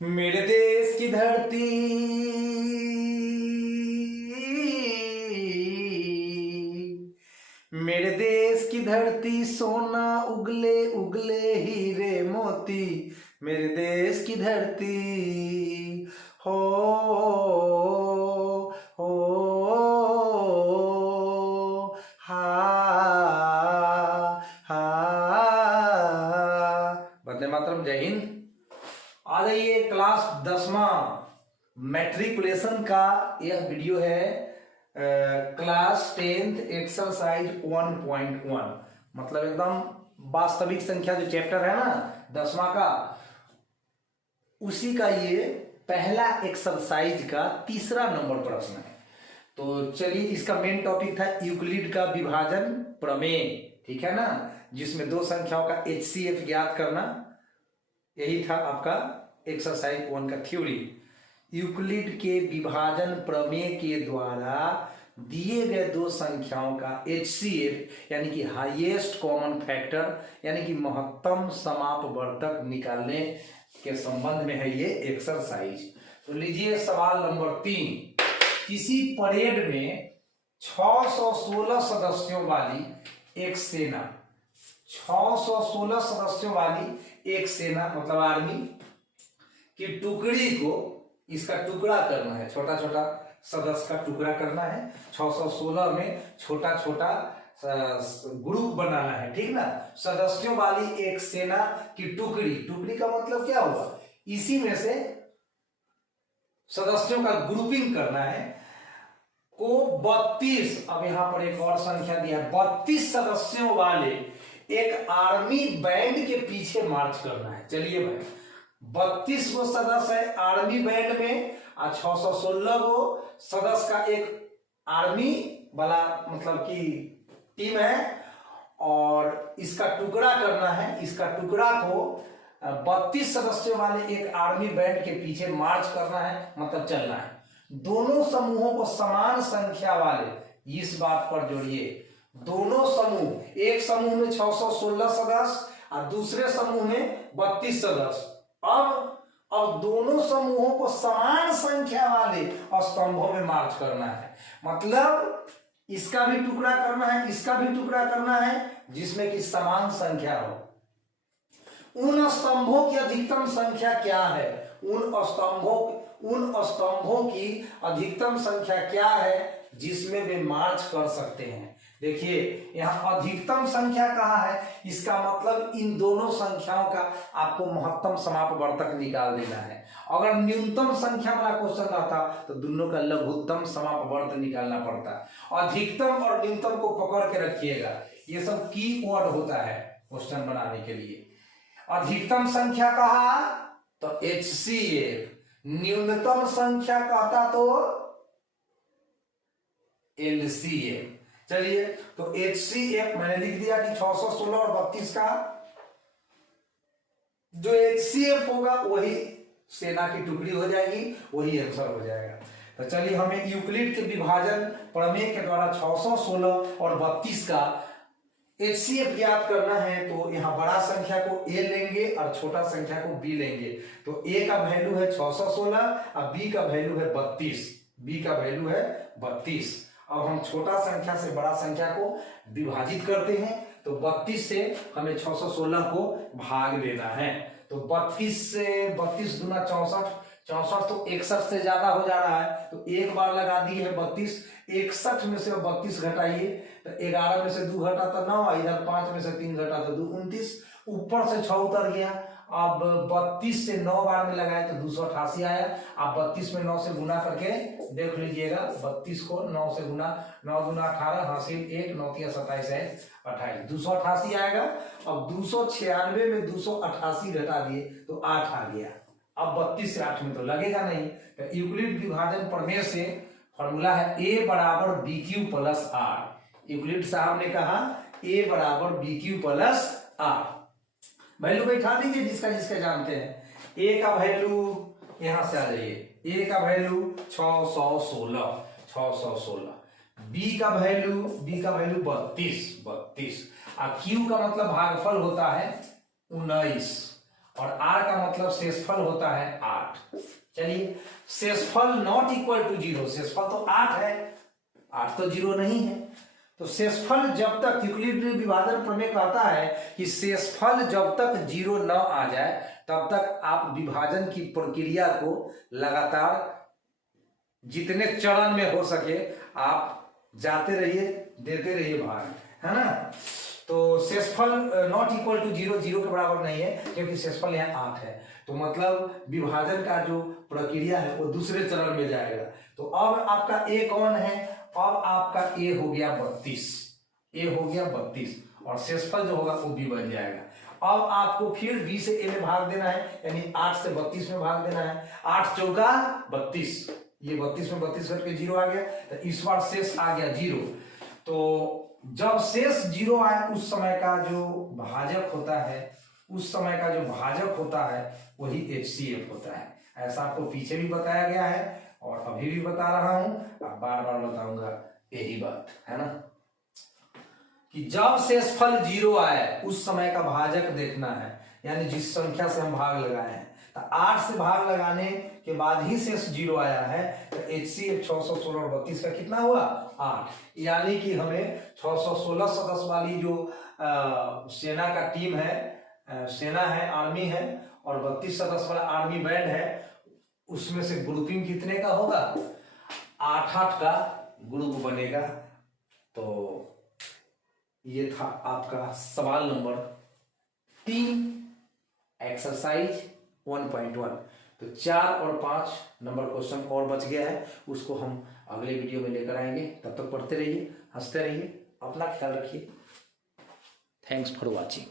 मेरे देश की धरती मेरे देश की धरती सोना उगले उगले हीरे मोती। मेरे देश की धरती हो हो हा हा। वंदे मातरम। जय हिंद। आ जाइए क्लास 10वां मैट्रिकुलेशन का यह वीडियो है। क्लास 10th एक्सरसाइज 1.1 मतलब एकदम वास्तविक संख्या जो चैप्टर है ना 10वां का, उसी का ये पहला एक्सरसाइज का तीसरा नंबर प्रश्न है। तो चलिए, इसका मेन टॉपिक था यूक्लिड का विभाजन प्रमेय, ठीक है ना, जिसमें दो संख्याओं का HCF ज्ञात करना, यही था आपका एक्सरसाइज 1 का थ्योरी। यूक्लिड के विभाजन प्रमेय के द्वारा दिए गए दो संख्याओं का HCF यानी कि हाईएस्ट कॉमन फैक्टर यानी कि महत्तम समापवर्तक निकालने के संबंध में है ये एक्सरसाइज। तो लीजिए सवाल नंबर 3। किसी परेड में 616 सदस्यों वाली एक सेना, 616 सदस्यों वाली एक सेना मतलब आर्मी की टुकड़ी को, इसका टुकड़ा करना है, छोटा छोटा सदस्य का टुकड़ा करना है। 616 में छोटा छोटा ग्रुप बनाना है, ठीक ना। सदस्यों वाली एक सेना की टुकड़ी, टुकड़ी का मतलब क्या हुआ, इसी में से सदस्यों का ग्रुपिंग करना है को 32, अब यहां पर एक और संख्या दिया है, 32 सदस्यों वाले एक आर्मी बैंड के पीछे मार्च करना है। चलिए भाई, 32 गो सदस्य है आर्मी बैंड में और 616 गो सदस्य का एक आर्मी वाला मतलब कि टीम है, और इसका टुकड़ा करना है। इसका टुकड़ा को 32 सदस्यों वाले एक आर्मी बैंड के पीछे मार्च करना है, मतलब चलना है। दोनों समूहों को समान संख्या वाले, इस बात पर जोड़िए, दोनों समूह, एक समूह में 616 सदस्य और दूसरे समूह में 32 सदस्य। अब दोनों समूहों को समान संख्या वाले स्तंभों में मार्च करना है, मतलब इसका भी टुकड़ा करना है, इसका भी टुकड़ा करना है, जिसमें कि समान संख्या हो। उन स्तंभों की अधिकतम संख्या क्या है, उन स्तंभों की अधिकतम संख्या क्या है जिसमें वे मार्च कर सकते हैं। देखिए यहां अधिकतम संख्या कहाँ है, इसका मतलब इन दोनों संख्याओं का आपको महत्तम समापवर्तक निकाल देना है। अगर न्यूनतम संख्या वाला क्वेश्चन रहता तो दोनों का लघुत्तम समापवर्त निकालना पड़ता। अधिकतम और न्यूनतम को पकड़ के रखिएगा, ये सब की वर्ड होता है क्वेश्चन बनाने के लिए। अधिकतम संख्या कहा तो HCF, न्यूनतम संख्या कहता तो LCM। चलिए, तो HCF मैंने लिख दिया कि 616 और 32 का जो HCF होगा वही सेना की टुकड़ी हो जाएगी, वही आंसर हो जाएगा। तो चलिए, हमें यूक्लिड के विभाजन प्रमेय के द्वारा 616 और 32 का HCF ज्ञात करना है। तो यहाँ बड़ा संख्या को A लेंगे और छोटा संख्या को B लेंगे। तो A का वैल्यू है 616 और B का वैल्यू है 32। B का वैल्यू है 32। अब हम छोटा संख्या से बड़ा संख्या को विभाजित करते हैं, तो 32 से हमें 616 को भाग देना है। तो 32 से 32 दूना 64, 64 तो 61 से ज्यादा हो जा रहा है, तो एक बार लगा दी है 32। 61 में से 32 घटाइए तो 11 में से 2 घटा तो 9, इधर 5 में से 3 घटा तो 2, 29, ऊपर से 6 उतर गया। अब 32 से 9 बार में लगाए तो 288 आया। आप 32 में 9 से गुना करके देख लीजिएगा, 32 को 9 से गुना, 9 गुना 18, हासिल 1, 9 तिया 27 है 28, 288 आएगा। अब 296 में 288 घटा दिए तो 8 आ गया। अब 32 से 8 में तो लगेगा नहीं। तो यूक्लिड विभाजन प्रमेय से फॉर्मूला है A बराबर BQ प्लस R। यूक्लिड साहब ने कहा A बराबर BQ प्लस R। वैल्यू बैठा दीजिए जिसका जिसका जानते हैं। A का वैल्यू यहां से आ जाइए, A का वैल्यू 616, 616। B का वैल्यू 32, 32। और Q का मतलब भागफल होता है 19, और r का मतलब शेषफल होता है 8। चलिए, शेषफल नॉट इक्वल टू 0, शेषफल तो 8 है, 8 तो 0 नहीं है। तो शेषफल जब तक यूक्लिड विभाजन प्रमेय कहता है कि शेषफल जब तक 0 न आ जाए तब तक आप विभाजन की प्रक्रिया को लगातार जितने चरण में हो सके आप जाते रहिए, देते रहिए भाग, है ना। तो शेषफल नॉट इक्वल टू 0, 0 के बराबर नहीं है क्योंकि शेषफल यहाँ 8 है। तो मतलब विभाजन का जो प्रक्रिया है वो दूसरे चरण में जाएगा। तो अब आपका ए कौन है, अब आपका ए हो गया 32, ए हो गया 32 और शेषफल जो होगा वो b बन जाएगा। अब आपको फिर b से a में भाग देना है, यानी 8 से 32 में भाग देना है। 8 चौका 32, ये 32 में 32 करके 0 आ गया, तो इस बार शेष आ गया 0। तो जब शेष 0 आए उस समय का जो भाजक होता है, उस समय का जो भाजक होता है वही HCF होता है। ऐसा आपको पीछे भी बताया गया है और अभी भी बता रहा हूं, अब बार बार बताऊंगा यही बात, है ना, कि जब शेषफल 0 आए उस समय का भाजक देखना है, यानी जिस संख्या से हम भाग लगाए हैं। तो 8 से भाग लगाने के बाद ही शेष 0 आया है, तो HCF 616 और 32 का कितना हुआ 8, यानी कि हमें 616 सदस्य वाली जो सेना का टीम है, सेना है, आर्मी है, और 32 सदस्य वाला आर्मी बैंड है, उसमें से ग्रुपिंग कितने का होगा, 8-8 का ग्रुप बनेगा। तो ये था आपका सवाल नंबर 3 एक्सरसाइज 1.1। तो 4 और 5 नंबर क्वेश्चन और बच गया है, उसको हम अगले वीडियो में लेकर आएंगे। तब तक पढ़ते रहिए, हंसते रहिए, अपना ख्याल रखिए। Thanks for watching.